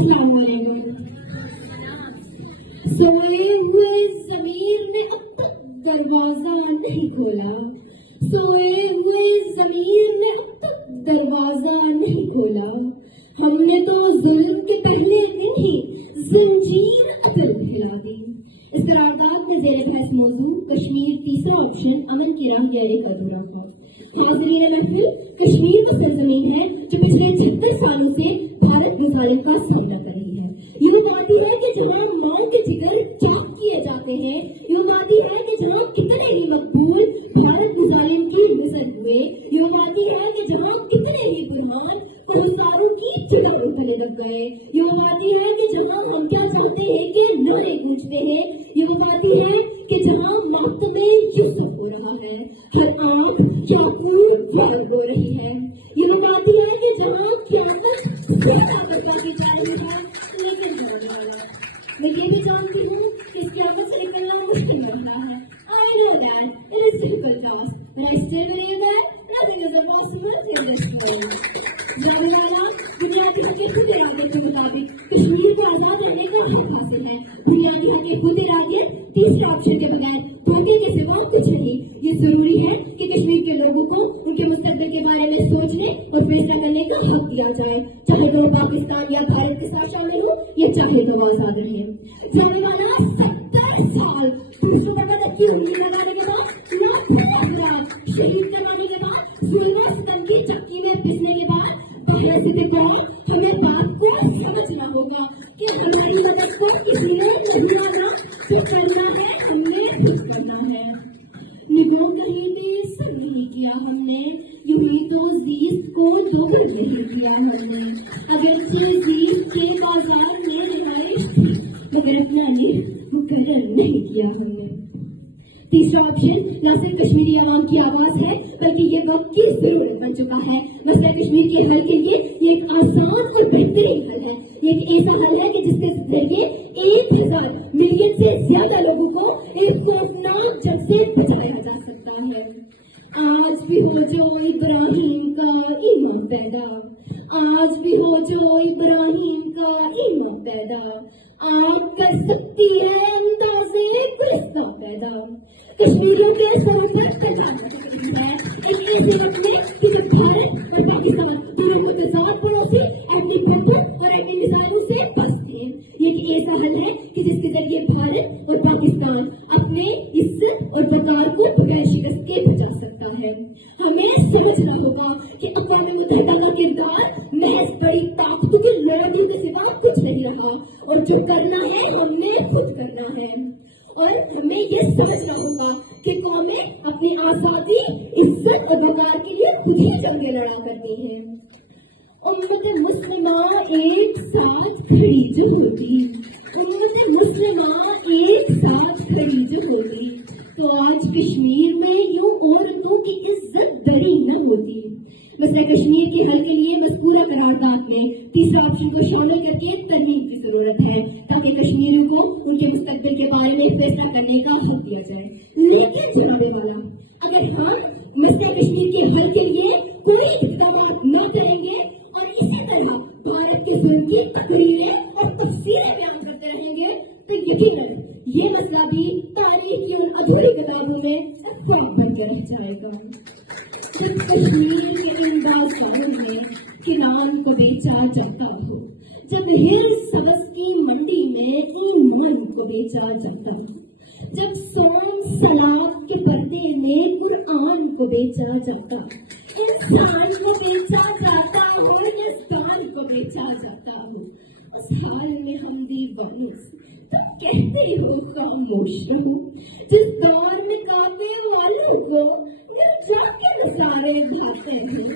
السلام علیکم. سوئے ہوئے ضمیر نے اب تک دروازہ نہیں کھولا. سوئے ہوئے ضمیر نے اب تک دروازہ نہیں کھولا. ہم نے تو ظلم کے پہلے دن ہی زنجیر عدل ہلا دی. اس قرارداد میں زیر بحث موضوع کشمیر تیسرا آپشن امن کی راہ یا ایک ادھورا تھا. حاضرین محفل، کشمیر وہ سرزمین ہے جو پچھلے 76 سالوں سے بھارت مظالم کا سامنا کر رہی ہے. یہ وہ وادی ہے کہ جہاں ماؤں کے جگر چاک کیے جاتے ہیں. یہ وہ وادی ہے کہ جہاں کتنے ہی مقبول بھارت مظالم کی نظر ہوئے. یہ وہ وادی ہے کہ جہاں کتنے ہی برہان کو ہزاروں کی جگہوں تلے لگ گئے. یہ وہ وادی ہے کہ جہاں ہم کیا چاہتے ہیں کہ نعرے گونجتے ہیں. یہ وہ وادی ہے کہ جہاں ماتم یوسف ہو رہا ہے. ہر آنکھ یعقوب ہو رہی ہے. یہ وہ وادی ہے کہ جہاں قیامت زیادہ بچا دی جا رہی ہے. لیکن میں یہ بھی جانتی ہوں کہ اس قیامت سے نکلنا مشکل مسئلہ ہے. I know that it is difficult task, but I still believe that nothing is impossible in this world. بنیادی حق خود ارادے کے مطابق کشمیر کو آزاد رہنے کا حق حاصل ہے. بنیادی حق خود ارادیت تیسرا آپشن کے بغیر دھوکے کے سوا کچھ نہیں. یہ ضروری ہے کہ کشمیر کے لوگوں کو ان کے مستقبل کے بارے میں سوچنے اور فیصلہ کرنے کا حق دیا جائے. چاہے وہ پاکستان یا بھارت کے ساتھ شامل ہو یا چاہے تو آزاد رہے. جانے والا 70 سال دوسروں پر مدد کی امید لگانے کے بعد لاکھوں افراد شہید کروانے کے بعد ظلم و ستم کی چکی میں پسنے کے بعد بحیثیت قوم ہمیں بات کو سمجھنا ہوگا کہ ہماری مدد کو کسی نے نہیں آنا. جو کرنا ہے ہم نے خود کرنا ہے. نگوں کہیں بھی سب نہیں کیا ہم نے. یوں ہی تو زیست کو دوبر نہیں کیا ہم نے. اگرچہ زیست کے بازار میں رہائش تھی مگر اپنا مقرر نہیں کیا ہم نے. تیسرا آپشن نہ صرف کشمیری عوام کی آواز ہے بلکہ یہ وقت کی ضرورت بن چکا ہے. مسئلہ کشمیر کے حل کے لیے یہ ایک آسان اور بہترین حل ہے. یہ ایک ایسا حل ہے کہ جس کے ذریعے 1000 ملین سے زیادہ لوگوں کو ایک خوفناک جنگ سے بچایا جا سکتا ہے. آج بھی ہو جو ابراہیم کا ایمان پیدا. آج بھی ہو جو ابراہیم کا ایمان پیدا. آگ کر سکتی ہے اندازے گلستہ پیدا. کشمیریوں کے سروں پر تجاوز ہے ایک ایسے وقت میں کہ جب بھارت اور پاکستان دونوں متضاد پڑوسی اپنی بمبوں اور اپنی میزائلوں سے بس تھے. یہ ایک ایسا حل ہے کہ جس کے ذریعے بھارت اور پاکستان اپنے عزت اور وقار کو بغیر شکست کے بچا سکتا ہے. ہمیں سمجھنا ہوگا کہ اقوام متحدہ کا کردار محض بڑی طاقتوں کی لڑائیوں کے سوا کچھ نہیں رہا اور جو کرنا ہے ہم نے خود کرنا ہے. اور ہمیں یہ سمجھنا ہوگا کہ قومیں اپنی آزادی عزت اور وقار کے لیے خود ہی جنگیں لڑا کرتی ہیں. امت مسلمہ ایک ساتھ کھڑی جو ہوتی. امت مسلمہ ایک ساتھ کھڑی جو ہوتی تو آج کشمیر میں یوں عورتوں کی عزت دری نہ ہوتی. مسئلہ کشمیر کے حل کے لیے مذکورہ قرارداد میں تیسرا آپشن کو شامل کر کے ترمیم کی ضرورت ہے تاکہ کشمیریوں کو ان کے مستقبل کے بارے میں فیصلہ کرنے کا حق دیا جائے. لیکن جناب والا، اگر ہم مسئلہ کشمیر کے حل کے لیے کوئی اقدامات نہ کریں گے اور اسی طرح بھارت کے ظلم کی تقریریں اور تفسیریں بیان کرتے رہیں گے تو یقیناً یہ مسئلہ بھی تاریخ کی ان ادھوری کتابوں میں فرق بن کر رہ جائے گا. جب کشمیر کے انداز میں کنان کو بیچا جاتا ہو، جب ہر سبز کی منڈی میں ایمان کو بیچا جاتا ہو، جب سوم سلاد کے پردے میں قرآن کو بیچا جاتا، انسان کو بیچا جاتا ہو، انسان کو بیچا جاتا ہو، اس حال میں ہم دیوانے سے تم کہتے ہو خاموش رہو. جس دور میں کعبے والوں کو مل جا کے نظارے بھاتے ہیں